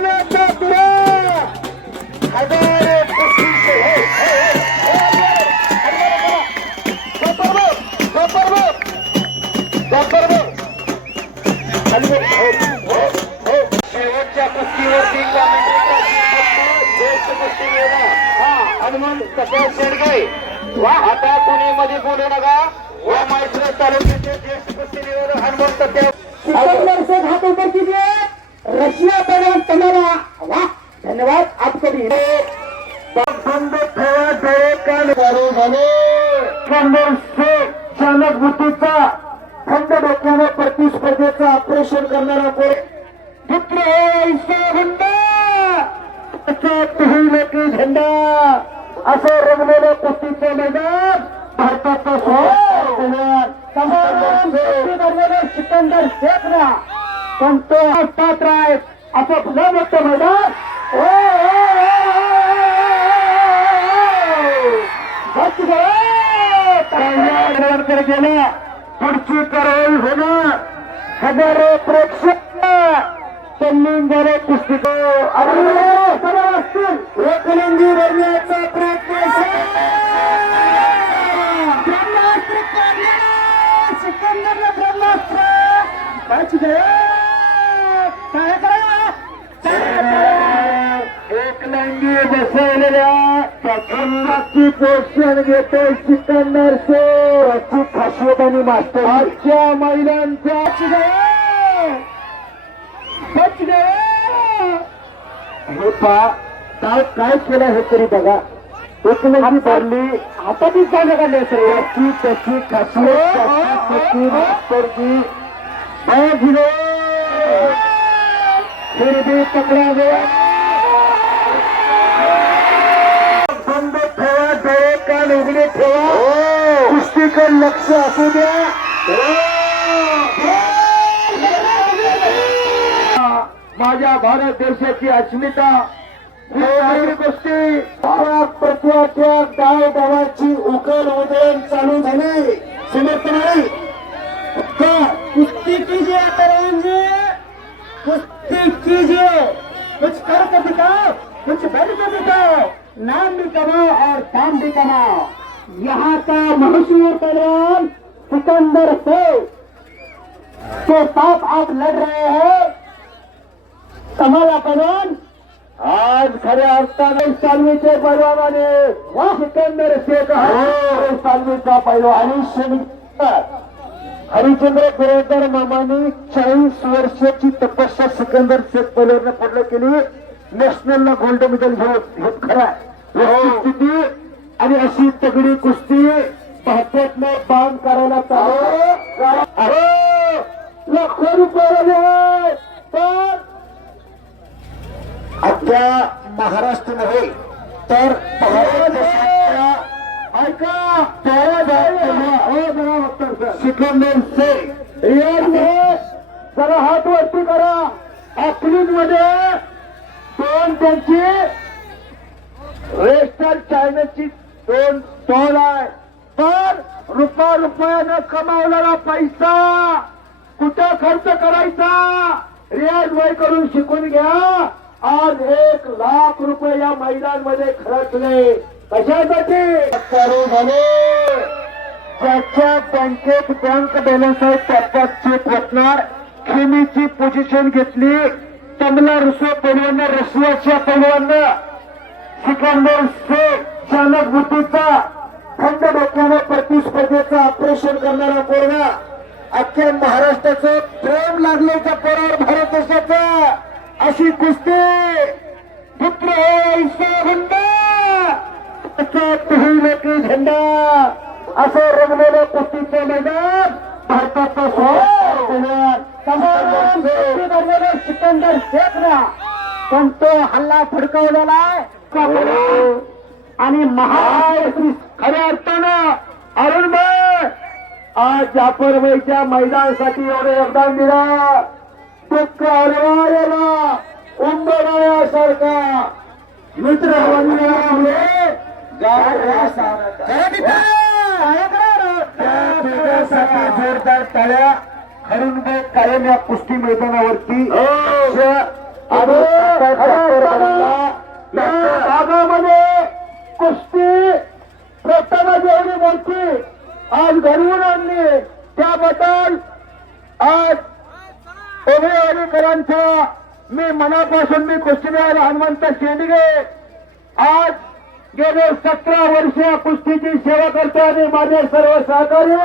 सोन्याचा तुरा हजारो कुस्तीचे शेवटच्या कुस्तीवरती ज्येष्ठ कुस्तीगीर हनुमान सकाळ शेडगे वा आता कोणी मध्ये बोलू नका व माहिती तालुक्याचे ज्येष्ठ कुस्तीगीर हनुमान सकाळ से हाथ ऊपर कीजिए रशिया पर तुम्हारा वाह धन्यवाद आपको भी बंद ठेवा डोळे कान चालू झाले सिकंदर शेख चालक बुद्धीचा थंड डोक्याने प्रतिस्पर्धेचं ऑपरेशन करणारा कोण पुत्र की झेंडा असं रंगलेलं कुस्तीचं मैदान भारताचं सिकंदर शेखला पण तो पात्र आहे असं पुन्हा मोठं मैदान गेला पुढची कारवाई होणार हजारो प्रेक्षक त्यांनी गेले कुस्ती असतील एकलिंगी बनण्याचा प्रयत्न ब्रह्मास्त्र सिकंदरला ब्रह्मास्त्र काय एकलिंगी बसवलेल्या प्रथमची पोषण घेतो सिकंदर शेखची खासियत आणि मास्टर आजच्या महिलांच्या हे पा काय केलं हे तरी बघा एकलिंगी भरली हातातच काय काढले सर याची त्याची खासियत मास्टरची फिर भी पकडा गया बंद ठेवा डोळे कान उघडे ठेवा कुस्तीकडे लक्ष असू द्या माझ्या भारत देशाची अस्मिता गोष्टी प्रत्येक गाव गावाची उकल उधळण चालू झाली समर्थनाने कुस्ती कीजिए तरंजी कुस्ती कीजिए कुछ करके दिखाओ कुछ बढ़ के दिखाओ नाम भी कमाओ और दाम भी कमाओ यहाँ का मशहूर पहलवान सिकंदर शेख के साथ आप लड़ रहे हैं कमाल पहलवान आज खऱ्या अर्थाने सालवीचे पहलवानाने सिकंदर शेख सालवीचा पहलवान आणि हरिचंद्र बिरादर मामाने 40 वर्षाची तपस्या सिकंदर शेख पहलवान पूर्ण केली नॅशनलला गोल्ड मेडल घेत खरा स्थिती आणि अशी तगडी कुस्ती भारतातनं बांध करायला चालू लाखो रुपये पण अख्ख्या महाराष्ट्र नव्हे तर ऐका सिकंदर शेख जरा हात वरती करा ऍथलीट मध्ये दोन त्यांची वेस्टर्न चायनाची दोन स्टॉल आहे पण रुपयानं कमावलेला पैसा कुठं खर्च करायचा रियाज वय करून शिकून घ्या आज 1 लाख रुपये या मैदानमध्ये खर्चले कशासाठी चालू झाले ज्याच्या बँकेत बँक बॅलन्स आहे त्याचा चेक वाटणार खेमीची पोझिशन घेतली तमला रुसो पैलवान रशियाच्या पैलवान सिकंदर शेख चालक बुद्धीचा थंड डोक्याने प्रतिस्पर्धेचं ऑपरेशन करणारा पोरगा अख्ख्या महाराष्ट्राचं प्रेम लागल्याच्या पोरावर भारत देशाचा अशी कुस्ती पुत्र की झेंडा असं रंगलेलं कुस्तीचं मैदान भारताचं सिकंदर शेखला पण तो हल्ला फडकवलेला आणि महाराष्ट्र खऱ्या अर्थानं अरुण भाई आज जाफरबाईच्या मैदानासाठी एवढं योगदान दिलं दुःख हलवायला उंबरायासारखा मित्र जोरदार टाळ्या हरुण भाई कायम या कुस्ती मैदानावरती भागामध्ये कुस्ती प्रथमच एवढी मोठी आज घडवून आणली, त्याबद्दल आज ओभेवाडीकरांचा मी मनापासून मी कुस्तीबाज हनुमंत शेंडगे आज गेले 17 वर्ष कुस्तीची सेवा करतो आणि माझे सर्व सहकारी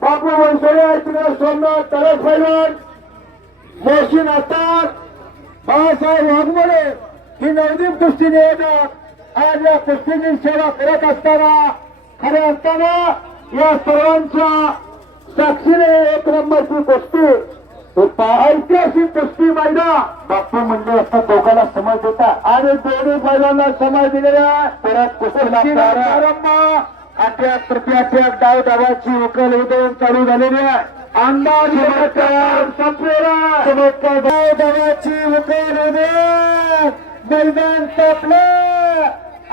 बापू वंसोडे अर्चना सोमनाथ तरस पैलवान मोहसिन अत्तार बाळासाहेब वाघमोडे ही नवदीप कुस्ती नियोजक आज या कुस्तीची सेवा करत असताना खऱ्या असताना या सर्वांच्या साक्षीने एक नंबरची कुस्ती ऐतिहासिक कुस्ती मैदान बापू म्हणजे असं दोघांना समज देता आणि दोन्ही बैलांना समज दिलेल्या परत कुस्तीला प्रारंभ 8 डाव धावाची उकल उदय चालू झालेली आहे. अंदाज संपलेला चमत्कार डाव धावाची उकल उदय मैदान तापलं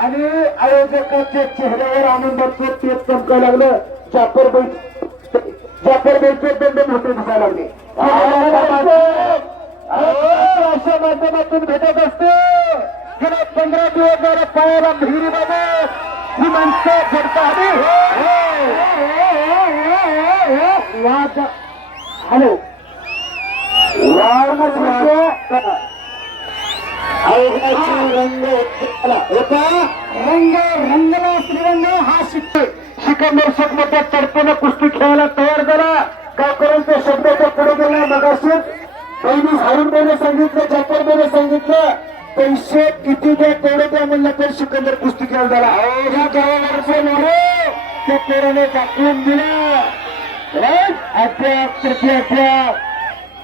आणि आयोजकाच्या चेहऱ्यावर आनंदाचं तेज चमकायला लागलं. जाफरबाईचे दंड मोठे दिसायला लागले. अशा माध्यमातून भेटत असते गेल्या 15 दिवस झाले पायाला विहिरी बाबा ही माणसं घडतात. हॅलो रंगला श्रीरंग हा सिकंदर शेखमध्ये तडपणे कुस्ती खेळायला तयार झाला. गावकऱ्यांच्या शब्दाच्या पुढे गेला. मगाशी पहिली हारुंबाईने सांगितलं, जाफरबाईने सांगितलं पैसे किती द्या तेवढे द्या म्हणलं तर सिकंदर कुस्ती खेळायला झाला. ह्या गावावरचे मोरे त्या पोराने दाखवून दिलं. अद्याप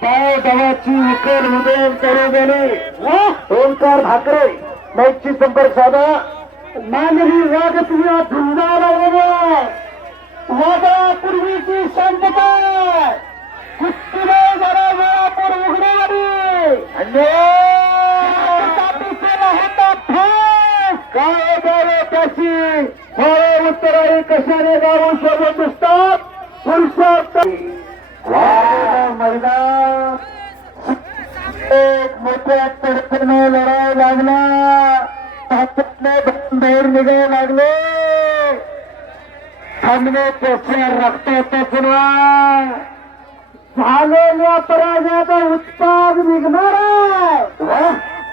पाय दवाची उकल उदयन करू गेले. ओंकार भाकरे मैची संपर्क साधा मानवी वाघ तुझ्या धुंदाला वादापूर्वीची शांतता कुस्तीने जरा वेळापूर उघडेवाडी होता काय द्यावे त्याची फळे उत्तराळी कशाने गावून शोधत असतात. पुरुषार्थ मैदान एक मोठ्या तडफेने लढायला लागला. हातातले बाहेर निघायला लागले. थांबणे त्याच्या रक्ताचा पुन्हा झालेल्या पराजयाचा उत्पाद निघणार आहे.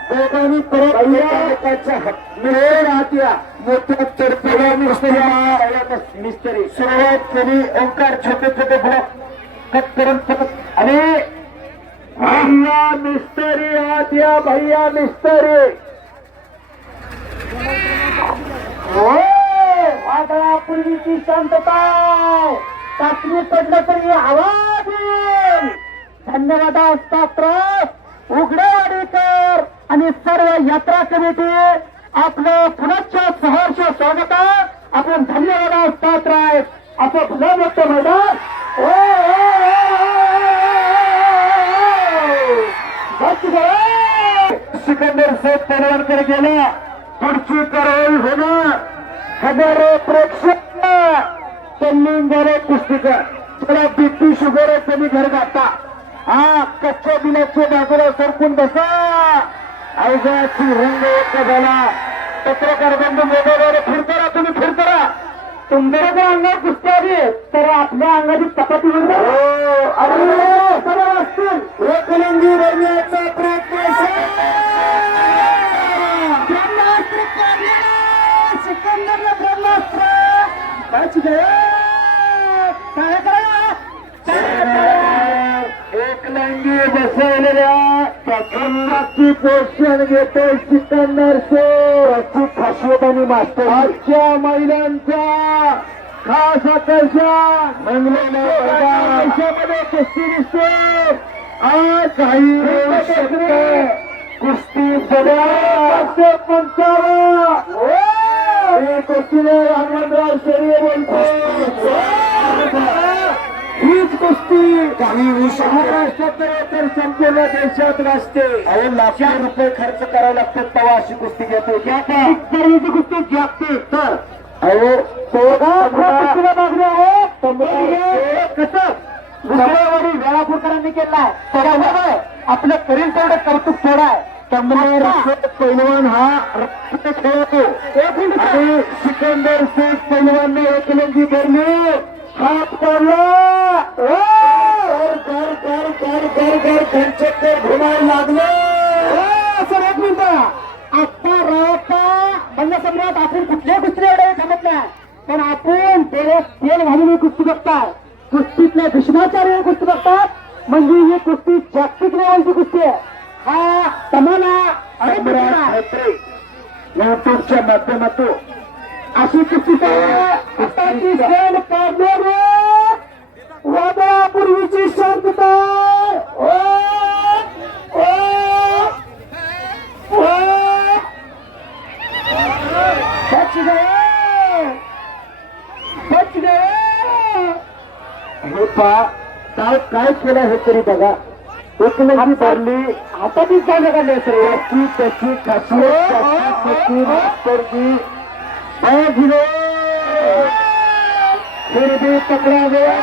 दोघांनी परत मोठ्या तडफेला मिस्त्री सुरुवात केली. ओंकार छोटे छोटे ब्लॉक कट करून परत आणि भैया मिस्त्री आत्या भैया मिस्त्री वादळापूर्वीची शांतता चाचणी पडलं तरी आवाज येईल. धन्यवाद पात्र उघडेवाडीकर आणि सर्व यात्रा कमिटी आपलं पुनश्च सहर्ष स्वागत. आपण धन्यवाद पात्र आहेत. असं भलं मोठं मैदान सिकंदर शेख तलवारकर गेला. पुढची कारवाई होणार. हजारो प्रेक्षक त्यांनी झाले पुस्तिका जरा बीपी शुगर आहे त्यांनी घर घाता. हा कच्च्या बिलाच्या बाजूला सरकून बसा. आयोगाची रंग एक झाला. पत्रकार बंधू मोबाईलवर फिरतारा तुम्ही फिरतारा. तुमच्या जर अंगात कुस्ती आली तर आपल्या अंगाची चपाती सर्व असतील. एकलिंगी बनण्याचा प्रयत्न सिकंदर ब्रह्मास्त्र एकलिंगी बसवलेल्या प्रकरणाची पोषण घेतोय सिकंदर शेख. खासियत मास्टर आजच्या महिलांच्या खास आकर्षण देशामध्ये कुस्ती दिसते. आज काही कुस्ती कुस्तीने हनुमंतराव शेळके बोलतो. हीच कुस्ती काही महाराष्ट्रात तर संपूर्ण देशात वाजते. अहो लाखो रुपये खर्च करावे लागतात तेव्हा अशी कुस्ती घेतो. कुस्ती जागते तर अहो कुस्तीला मागणी आहे. कसं वेळापूरकरांनी केलाय आपलं करील तेवढं कौतुक थोडं आहे. कमलार पैलवान हा रक्त खेळतो आणि सिकंदर शेख पैलवान एकलंगी भरली हात पडला घनचक्कर घुमायला लागले. सर एक मिनिट आत्ता राहता बंद सम्राट आपण कुठल्या कुस्तीला एवढे थांबत नाही पण आपण तेल घालून कुस्ती बघतात कुस्तीतल्या भीष्माचार्य कुस्ती बघतात म्हणजे ही कुस्ती जागतिक लेवलची कुस्ती आहे. हा तुम्हाला युट्यूबच्या माध्यमातून अशी कुस्ती वादळापूर्वीची शांतता हे पा काय केलं हे तरी बघा एकलंगी भरली हातातच जागा काढली असेल याची त्याची फिर भी पकड़ा गया.